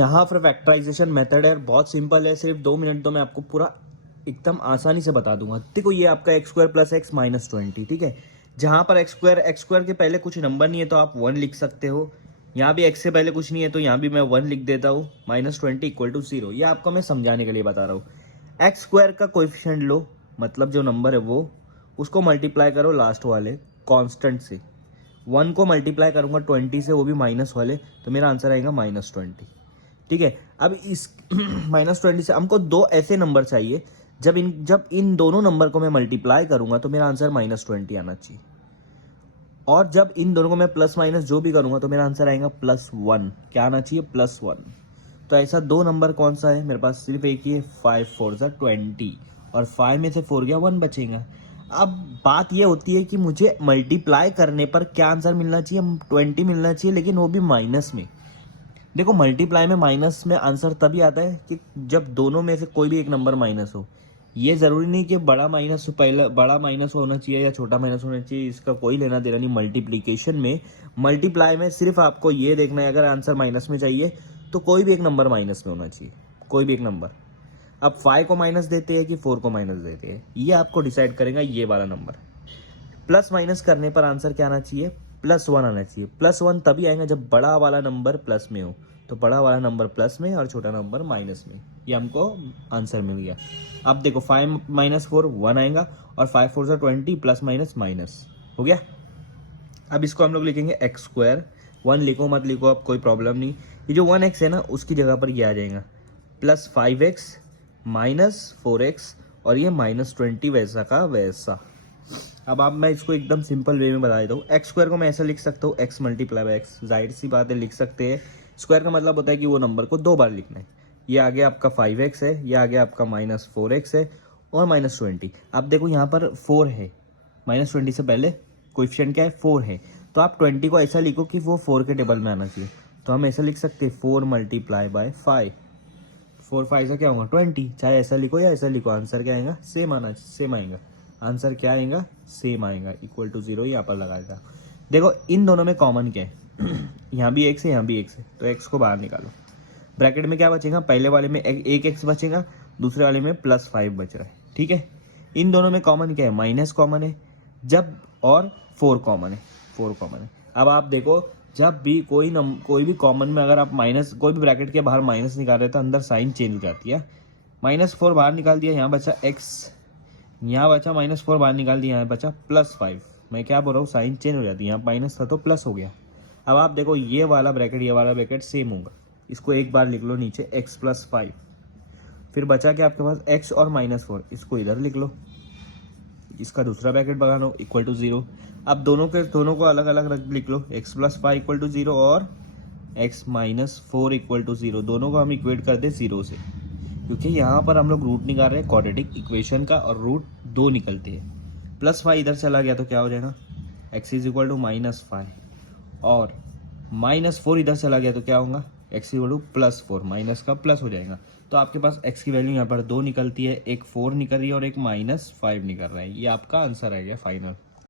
यहाँ पर factorisation method है, बहुत सिंपल है, सिर्फ 2 मिनट दो, मैं आपको पूरा एकदम आसानी से बता दूंगा। देखो ये आपका x square plus x minus 20, ठीक है। जहाँ पर एक्स स्क्वायर के पहले कुछ नंबर नहीं है तो आप 1 लिख सकते हो। यहाँ भी एक्स से पहले कुछ नहीं है तो यहाँ भी मैं 1 लिख देता हूँ। -20 इक्वल टू 0, ये आपको मैं समझाने के लिए बता रहा हूँ। एक्स स्क्वायर का कोएफिशिएंट लो, मतलब जो नंबर है वो, उसको मल्टीप्लाई करो लास्ट वाले कांस्टेंट से। 1 को मल्टीप्लाई करूंगा 20 से, वो भी माइनस वाले, तो मेरा आंसर आएगा -20, ठीक है। अब इस -20 से हमको दो ऐसे नंबर चाहिए जब इन दोनों नंबर को मैं मल्टीप्लाई करूंगा तो मेरा आंसर -20 आना चाहिए, और जब इन दोनों को मैं प्लस माइनस जो भी करूंगा तो मेरा आंसर आएगा +1। क्या आना चाहिए? +1। तो ऐसा दो नंबर कौन सा है मेरे पास? सिर्फ एक ही है, 5 4 20, और 5 में से 4 गया, 1 बचेगा। अब बात ये होती है कि मुझे मल्टीप्लाई करने पर क्या आंसर मिलना चाहिए? 20 मिलना चाहिए, लेकिन वो भी माइनस में। देखो मल्टीप्लाई में माइनस में आंसर तभी आता है कि जब दोनों में से कोई भी एक नंबर माइनस हो। ये जरूरी नहीं कि बड़ा माइनस पहले बड़ा माइनस होना चाहिए या छोटा माइनस होना चाहिए, इसका कोई लेना देना नहीं। मल्टीप्लिकेशन में, मल्टीप्लाई में सिर्फ आपको ये देखना है, अगर आंसर माइनस में चाहिए तो कोई भी एक नंबर माइनस में होना चाहिए, कोई भी एक नंबर। अब 5 को माइनस देते हैं कि 4 को माइनस देते हैं, ये आपको डिसाइड करेगा ये वाला नंबर। प्लस माइनस करने पर आंसर क्या आना चाहिए? +1 आना चाहिए। +1 तभी आएगा जब बड़ा वाला नंबर प्लस में हो, तो बड़ा वाला नंबर प्लस में और छोटा नंबर माइनस में। ये हमको आंसर मिल गया। अब देखो 5 - 4 1 आएगा, और 5 4 20, प्लस माइनस माइनस हो गया। अब इसको हम लोग लिखेंगे एक्स स्क्वायर। 1 लिखो मत लिखो, अब कोई प्रॉब्लम नहीं। ये जो 1x है ना, उसकी जगह पर ये आ जाएगा +5x -4x, और ये -20 वैसा का वैसा। अब आप, मैं इसको एकदम सिंपल वे में बता देता हूँ। एक्स स्क्वायर को मैं ऐसा लिख सकता हूँ, x × x, जाहिर सी बात है लिख सकते हैं। स्क्वायर का मतलब होता है कि वो नंबर को 2 बार लिखना है। ये आगे आपका 5x है, ये आगे आपका -4x है, और -20। अब देखो यहाँ पर 4 है, -20 से पहले कोएफिशिएंट क्या है? 4 है। तो आप 20 को ऐसा लिखो कि वो 4 के टेबल में आना चाहिए। तो हम ऐसा लिख सकते हैं 4 × 5, 4 5 से क्या होगा? 20। चाहे ऐसा लिखो या ऐसा लिखो, आंसर क्या आएगा? सेम आएगा। आंसर क्या आएगा? सेम आएगा, = 0 यहाँ पर लगाएगा। देखो इन दोनों में कॉमन क्या है? यहाँ भी x है, यहाँ भी x है, तो x को बाहर निकालो। ब्रैकेट में क्या बचेगा? पहले वाले में एक x बचेगा, दूसरे वाले में +5 बच रहा है, ठीक है। इन दोनों में कॉमन क्या है? माइनस कॉमन है, जब, और 4 कॉमन है, 4 कॉमन है। अब आप देखो, जब भी कोई भी कॉमन में अगर आप माइनस, कोई भी ब्रैकेट के बाहर माइनस निकाल रहे तो अंदर साइन चेंज हो जाती है। -4 बाहर निकाल दिया, यहाँ बचा x, यहाँ बचा -4 बाहर निकाल दिया, यहाँ बचा +5। मैं क्या बोल रहा हूँ? साइन चेंज हो जाती है, यहाँ माइनस था तो प्लस हो गया। अब आप देखो ये वाला ब्रैकेट सेम होगा, इसको एक बार लिख लो नीचे, x + 5। फिर बचा क्या आपके पास? x और -4, इसको इधर लिख लो, इसका दूसरा ब्रैकेट बना लो, = 0। अब दोनों को अलग अलग लिख लो, x + 5 = 0 और x - 4 = 0। दोनों को हम इक्वेट कर दे 0 से, क्योंकि यहाँ पर हम लोग रूट निकाल रहे हैं क्वाड्रेटिक इक्वेशन का, और रूट 2 निकलते हैं। +5 इधर चला गया तो क्या हो जाएगा? x = -5, और -4 इधर चला गया तो क्या होगा? x = +4, माइनस का प्लस हो जाएगा। तो आपके पास x की वैल्यू यहाँ पर 2 निकलती है, एक 4 निकल रही है और एक -5 निकल रहा है। ये आपका आंसर आ गया फाइनल।